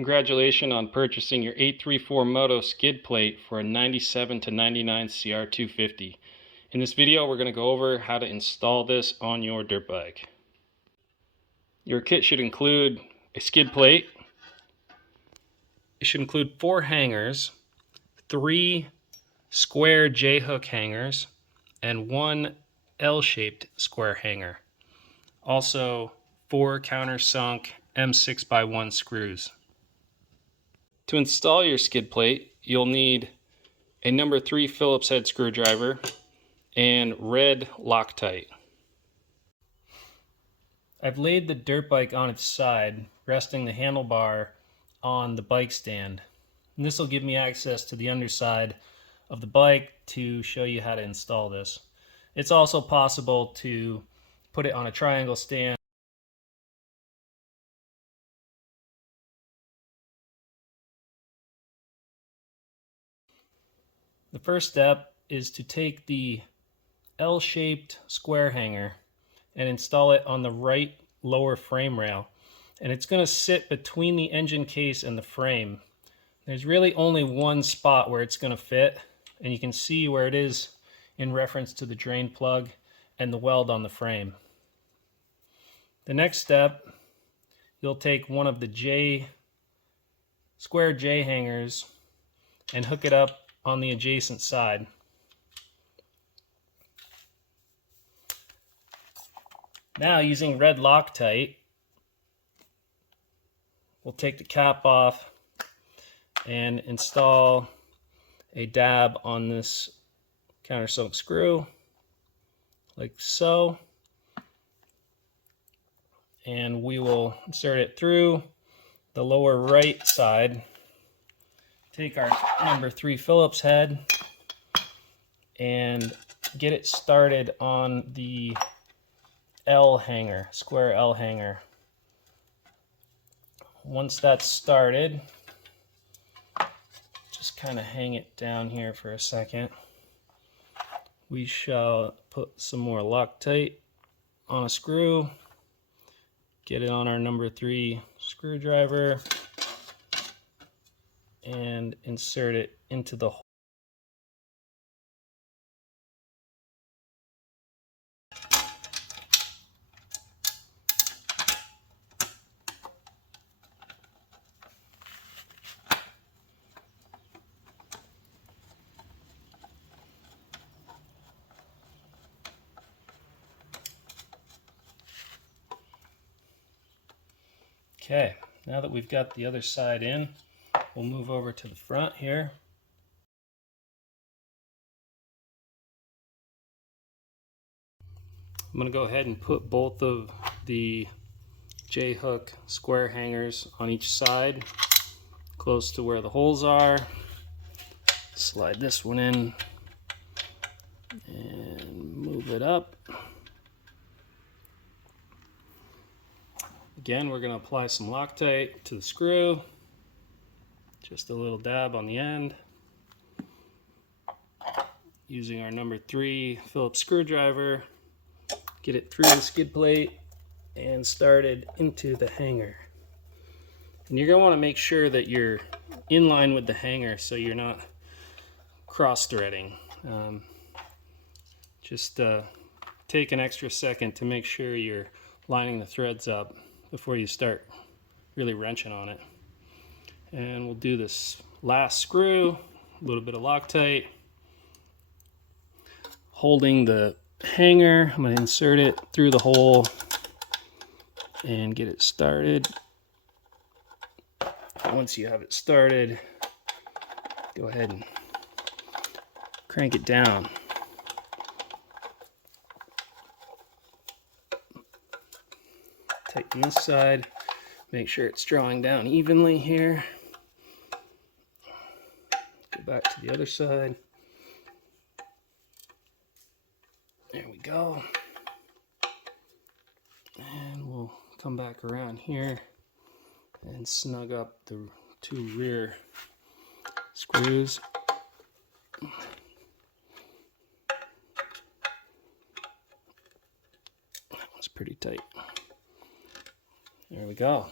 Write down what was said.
Congratulations on purchasing your 834 Moto skid plate for a 97 to 99 CR250. In this video, we're going to go over how to install this on your dirt bike. Your kit should include a skid plate. It should include 4 hangers, 3 square J-hook hangers, and 1 L-shaped square hanger. Also, 4 countersunk M6x1 screws. To install your skid plate, you'll need a number 3 Phillips head screwdriver and red Loctite. I've laid the dirt bike on its side, resting the handlebar on the bike stand. And this will give me access to the underside of the bike to show you how to install this. It's also possible to put it on a triangle stand. The first step is to take the L-shaped square hanger and install it on the right lower frame rail. And it's going to sit between the engine case and the frame. There's really only one spot where it's going to fit, and you can see where it is in reference to the drain plug and the weld on the frame. The next step, you'll take one of the square J hangers and hook it up on the adjacent side. Now, using red Loctite, we'll take the cap off and install a dab on this countersunk screw, like so. And we will insert it through the lower right side. Take our number 3 Phillips head and get it started on the L hanger, square L hanger. Once that's started, just kind of hang it down here for a second. We shall put some more Loctite on a screw, get it on our number 3 screwdriver, and insert it into the hole. Okay, now that we've got the other side in, we'll move over to the front here. I'm going to go ahead and put both of the J-hook square hangers on each side, close to where the holes are. Slide this one in and move it up. Again, we're going to apply some Loctite to the screw, just a little dab on the end. Using our number 3 Phillips screwdriver, get it through the skid plate and started into the hanger. And you're going to want to make sure that you're in line with the hanger so you're not cross-threading. Just take an extra second to make sure you're lining the threads up before you start really wrenching on it. And we'll do this last screw, a little bit of Loctite. Holding the hanger, I'm going to insert it through the hole and get it started. Once you have it started, go ahead and crank it down. Tighten this side, make sure it's drawing down evenly here. Go back to the other side. There we go. And we'll come back around here and snug up the 2 rear screws. That one's pretty tight. There we go.